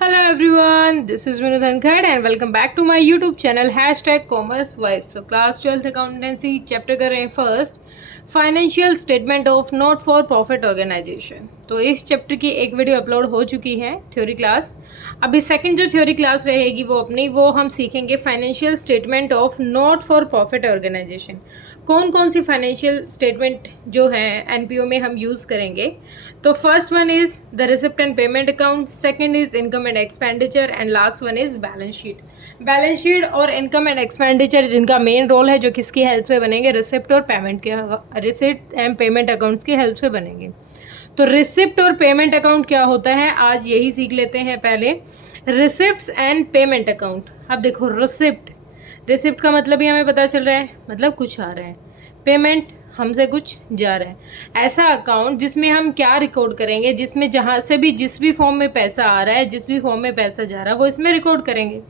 Hello everyone, this is Vinod Dhankad and welcome back to my YouTube channel #Commerce Vibes. So class 12th accountancy chapter कर रहे हैं first financial statement of not for profit organisation. तो इस chapter की एक video upload हो चुकी है थ्योरी क्लास। अभी सेकंड जो थ्योरी क्लास रहेगी वो हम सीखेंगे financial statement of not for profit organisation. कौन कौन सी फाइनेंशियल स्टेटमेंट जो है एनपीओ में हम यूज़ करेंगे। तो first one is the receipt and payment account, second is income and expenditure and last one is balance sheet. Balance sheet और income and expenditure जिनका मेन रोल है, जो किसकी हेल्प से बनेंगे, रिसिप्ट और पेमेंट के, रिसिप्ट एंड पेमेंट अकाउंट्स की हेल्प से बनेंगे। तो रिसिप्ट और पेमेंट अकाउंट क्या होता है, आज यही सीख लेते हैं पहले। Receipts and payment account. अब देखो, रिसिप्ट का मतलब ही हमें पता चल रहा है, मतलब कुछ आ रहा है। पेमेंट, हमसे कुछ जा रहा है। ऐसा अकाउंट जिसमें हम क्या रिकॉर्ड करेंगे, जिसमें जहाँ से भी जिस भी फॉर्म में पैसा आ रहा है, जिस भी फॉर्म में पैसा जा रहा है, वो इसमें रिकॉर्ड करेंगे।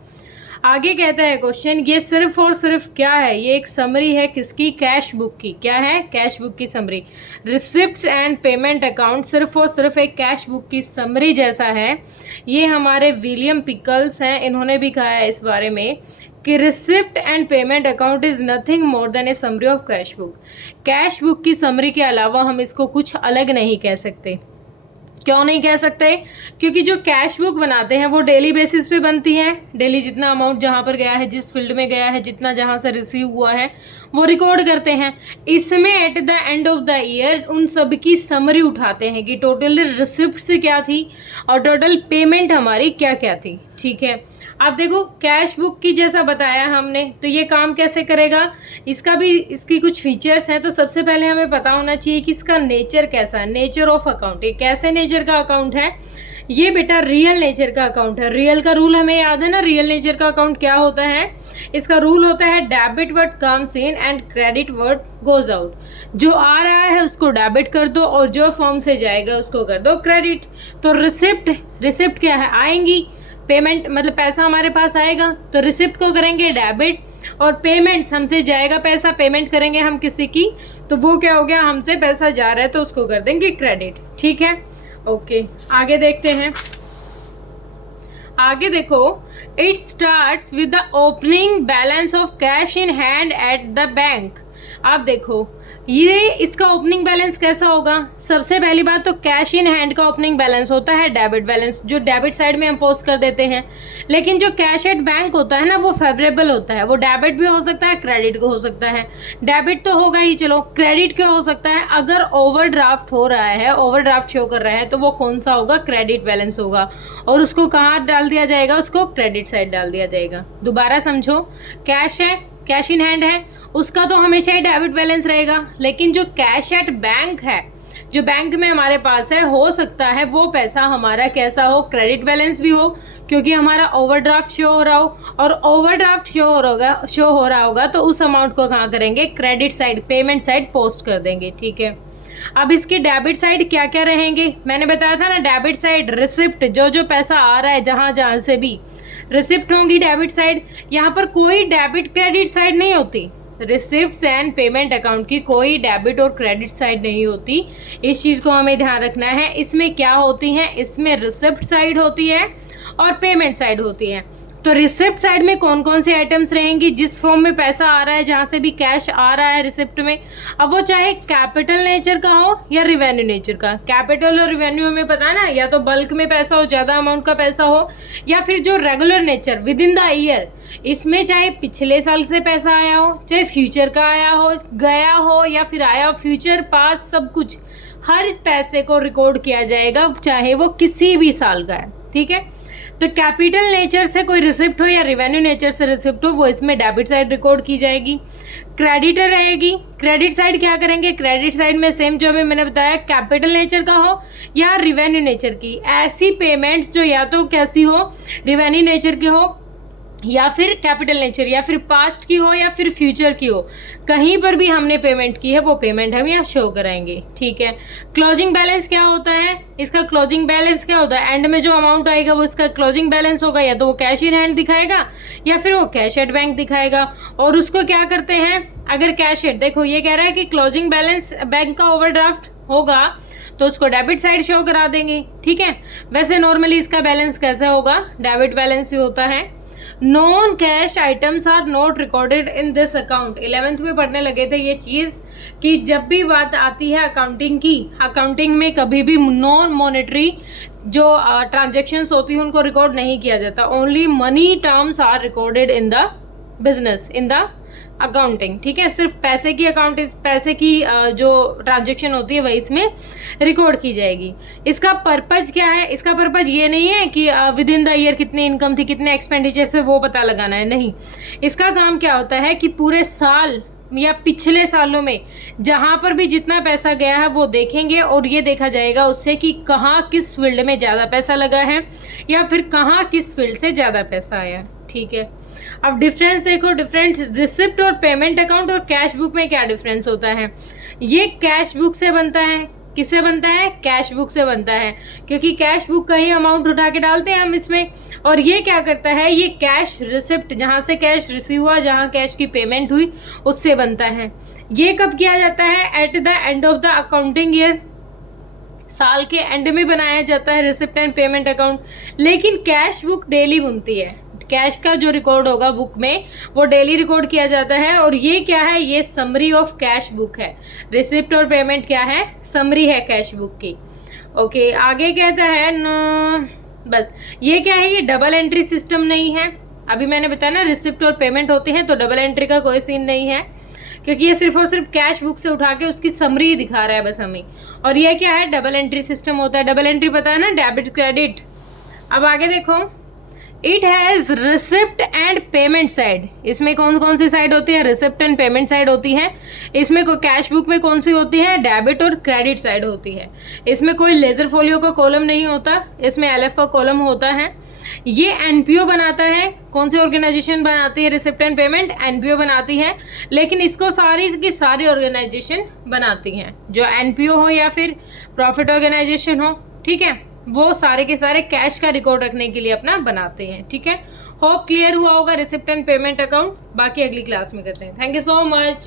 आगे कहता है क्वेश्चन, ये सिर्फ और सिर्फ क्या है, ये एक समरी है किसकी, कैश बुक की। क्या है, कैश बुक की summary. Receipts and payment account सिर्फ और सिर्फ एक कैश बुक की समरी जैसा है। ये हमारे विलियम पिकल्स हैं, इन्होंने भी कहा है इस बारे में कि receipt and payment account is nothing more than A summary of cash book. Cash book की समरी के अलावा हम इसको कुछ अलग नहीं कह सकते। क्यों नहीं कह सकते? क्योंकि जो कैश बुक बनाते हैं वो डेली बेसिस पे बनती हैं। डेली जितना अमाउंट जहाँ पर गया है, जिस फील्ड में गया है, जितना जहाँ से रिसीव हुआ है, वो रिकॉर्ड करते हैं। इसमें at the end of the year उन सब की समरी उठाते हैं कि टोटल रिसिप्ट से क्या थी और टोटल पेमेंट हमारी क्या क्या थी। ठीक है, अब देखो कैश बुक की जैसा बताया हमने, तो ये काम कैसे करेगा, इसकी कुछ फीचर्स हैं। तो सबसे पहले हमें पता होना चाहिए कि इसका नेचर कैसा है, नेचर ऑफ अकाउंट। ये कैसे नेचर का अकाउंट है, ये बेटा रियल नेचर का अकाउंट है। रियल का रूल हमें याद है ना, रियल नेचर का अकाउंट क्या होता है, इसका रूल होता है debit word comes in and credit word goes out. जो आ रहा है उसको डेबिट कर दो और जो फॉर्म से जाएगा उसको कर दो क्रेडिट। तो रिसिप्ट क्या है, आएंगी। पेमेंट मतलब पैसा हमारे पास आएगा तो रिसिप्ट को करेंगे डेबिट, और पेमेंट्स हमसे जाएगा पैसा, पेमेंट करेंगे हम किसी की, तो वो क्या हो गया, हमसे पैसा जा रहा है तो उसको कर देंगे क्रेडिट। ठीक है, ओके आगे देखते हैं। आगे देखो, it starts with the opening balance of cash in hand at the bank. आप देखो ये इसका ओपनिंग बैलेंस कैसा होगा। सबसे पहली बात तो कैश इन हैंड का ओपनिंग बैलेंस होता है डेबिट बैलेंस, जो डेबिट साइड में हम पोस्ट कर देते हैं। लेकिन जो कैश एट बैंक होता है ना, वो फेवरेबल होता है, वो डेबिट भी हो सकता है, क्रेडिट को हो सकता है। डेबिट तो होगा ही, चलो क्रेडिट क्यों हो सकता है, अगर ओवरड्राफ्ट हो रहा है, ओवरड्राफ्ट शो कर रहा है, तो वो कौन सा होगा, क्रेडिट बैलेंस होगा। और उसको कहाँ डाल दिया जाएगा, उसको क्रेडिट साइड डाल दिया जाएगा। दोबारा समझो, कैश है, कैश इन हैंड है, उसका तो हमेशा ही डेबिट बैलेंस रहेगा। लेकिन जो कैश एट बैंक है, जो बैंक में हमारे पास है, हो सकता है वो पैसा हमारा कैसा हो, क्रेडिट बैलेंस भी हो, क्योंकि हमारा ओवरड्राफ्ट शो हो रहा हो। और ओवरड्राफ्ट शो हो रहा होगा तो उस अमाउंट को कहाँ करेंगे, credit side, payment side post कर देंगे। ठीक है, अब इसके डेबिट साइड क्या क्या रहेंगे, मैंने बताया था ना, डेबिट साइड रिसिप्ट, जो जो पैसा आ रहा है जहाँ जहाँ से भी, रिसिप्ट होंगी डेबिट साइड। यहाँ पर कोई डेबिट क्रेडिट साइड नहीं होती। रिसिप्ट्स एंड पेमेंट अकाउंट की कोई डेबिट और क्रेडिट साइड नहीं होती, इस चीज़ को हमें ध्यान रखना है। इसमें क्या होती हैं, इसमें रिसिप्ट साइड होती है और पेमेंट साइड होती है। तो रिसिप्ट साइड में कौन कौन सी आइटम्स रहेंगी, जिस फॉर्म में पैसा आ रहा है, जहाँ से भी कैश आ रहा है रिसिप्ट में, अब वो चाहे कैपिटल नेचर का हो या रिवेन्यू नेचर का। कैपिटल और रिवेन्यू हमें पता है ना, या तो बल्क में पैसा हो, ज़्यादा अमाउंट का पैसा हो, या फिर जो regular nature with in the year, इसमें चाहे पिछले साल से पैसा आया हो, चाहे फ्यूचर का आया हो, गया हो, या फिर आया हो फ्यूचर पास, सब कुछ, हर पैसे को रिकॉर्ड किया जाएगा, चाहे वो किसी भी साल का है। ठीक है, तो कैपिटल नेचर से कोई रिसिप्ट हो या रिवेन्यू नेचर से रिसिप्ट हो, वो इसमें डेबिट साइड रिकॉर्ड की जाएगी। क्रेडिटर रहेगी, क्रेडिट साइड क्या करेंगे, क्रेडिट साइड में सेम जो अभी मैंने बताया, कैपिटल नेचर का हो या रिवेन्यू नेचर की, ऐसी पेमेंट्स जो या तो कैसी हो, रिवेन्यू नेचर की हो, या फिर कैपिटल नेचर, या फिर पास्ट की हो या फिर फ्यूचर की हो, कहीं पर भी हमने पेमेंट की है वो पेमेंट हम यहाँ शो कराएंगे। ठीक है। क्लोजिंग बैलेंस क्या होता है, इसका क्लोजिंग बैलेंस क्या होता है, एंड में जो अमाउंट आएगा वो इसका क्लोजिंग बैलेंस होगा, या तो वो कैश इन हैंड दिखाएगा या फिर वो कैश एट बैंक दिखाएगा। और उसको क्या करते हैं, अगर कैश एट, देखो ये कह रहा है कि क्लोजिंग बैलेंस बैंक का ओवरड्राफ्ट होगा तो उसको डेबिट साइड शो करा देंगे। ठीक है। वैसे नॉर्मली इसका बैलेंस कैसा होगा, डेबिट बैलेंस ही होता है। Non cash items are not recorded in this account. 11th में पढ़ने लगे थे ये चीज़ कि जब भी बात आती है अकाउंटिंग की, अकाउंटिंग में कभी भी नॉन मॉनेटरी जो ट्रांजेक्शंस होती हैं उनको रिकॉर्ड नहीं किया जाता। Only money terms are recorded in the business, in the accounting. ठीक है। सिर्फ पैसे की पैसे की जो ट्रांजेक्शन होती है वही इसमें रिकॉर्ड की जाएगी। इसका पर्पज क्या है, इसका पर्पज ये नहीं है कि विद इन द ईयर कितनी इनकम थी, कितने एक्सपेंडिचर से वो पता लगाना है, नहीं। इसका काम क्या होता है कि पूरे साल या पिछले सालों में जहाँ पर भी जितना पैसा गया है वो देखेंगे और ये देखा जाएगा उससे कि कहाँ किस फील्ड में ज़्यादा पैसा लगा है या फिर कहाँ किस फील्ड से ज़्यादा पैसा आया। ठीक है। अब डिफरेंस देखो, डिफरेंस रिसिप्ट और पेमेंट अकाउंट और कैश बुक में क्या डिफरेंस होता है। ये कैश बुक से बनता है, किससे बनता है, कैश बुक से बनता है, क्योंकि कैश बुक का ही अमाउंट उठा के डालते हैं हम इसमें। और ये क्या करता है, ये कैश रिसिप्ट, जहाँ से कैश रिसीव हुआ, जहाँ कैश की पेमेंट हुई उससे बनता है। ये कब किया जाता है, at the end of the accounting year, साल के एंड में बनाया जाता है रिसिप्ट एंड पेमेंट अकाउंट। लेकिन कैश बुक डेली बनती है, कैश का जो रिकॉर्ड होगा बुक में वो डेली रिकॉर्ड किया जाता है। और ये क्या है, ये समरी ऑफ कैश बुक है। रिसिप्ट और पेमेंट क्या है, समरी है कैश बुक की। ओके, आगे कहता है बस ये क्या है, ये डबल एंट्री सिस्टम नहीं है। अभी मैंने बताया ना रिसिप्ट और पेमेंट होती है तो डबल एंट्री का कोई सीन नहीं है, क्योंकि ये सिर्फ और सिर्फ कैश बुक से उठा के उसकी समरी दिखा रहा है बस हमें। और ये क्या है, डबल एंट्री सिस्टम होता है। डबल एंट्री पता है ना, डेबिट क्रेडिट। अब आगे देखो, it has receipt and payment side. इसमें कौन कौन सी साइड होती है, रिसिप्ट एंड पेमेंट साइड होती है। इसमें कैश बुक में कौन सी होती है, डेबिट और क्रेडिट साइड होती है। इसमें कोई लेजर फोलियो का कॉलम नहीं होता, इसमें एलएफ का कॉलम होता है। ये एनपीओ बनाता है। कौन सी ऑर्गेनाइजेशन बनाती है रिसिप्ट एंड पेमेंट, एनपीओ बनाती है। लेकिन इसको सारी की सारी ऑर्गेनाइजेशन बनाती हैं, जो एनपीओ हो या फिर प्रॉफिट ऑर्गेनाइजेशन हो। ठीक है, वो सारे के सारे कैश का रिकॉर्ड रखने के लिए अपना बनाते हैं। ठीक है। होप क्लियर हुआ होगा रिसिप्ट एंड पेमेंट अकाउंट। बाकी अगली क्लास में करते हैं। Thank you so much.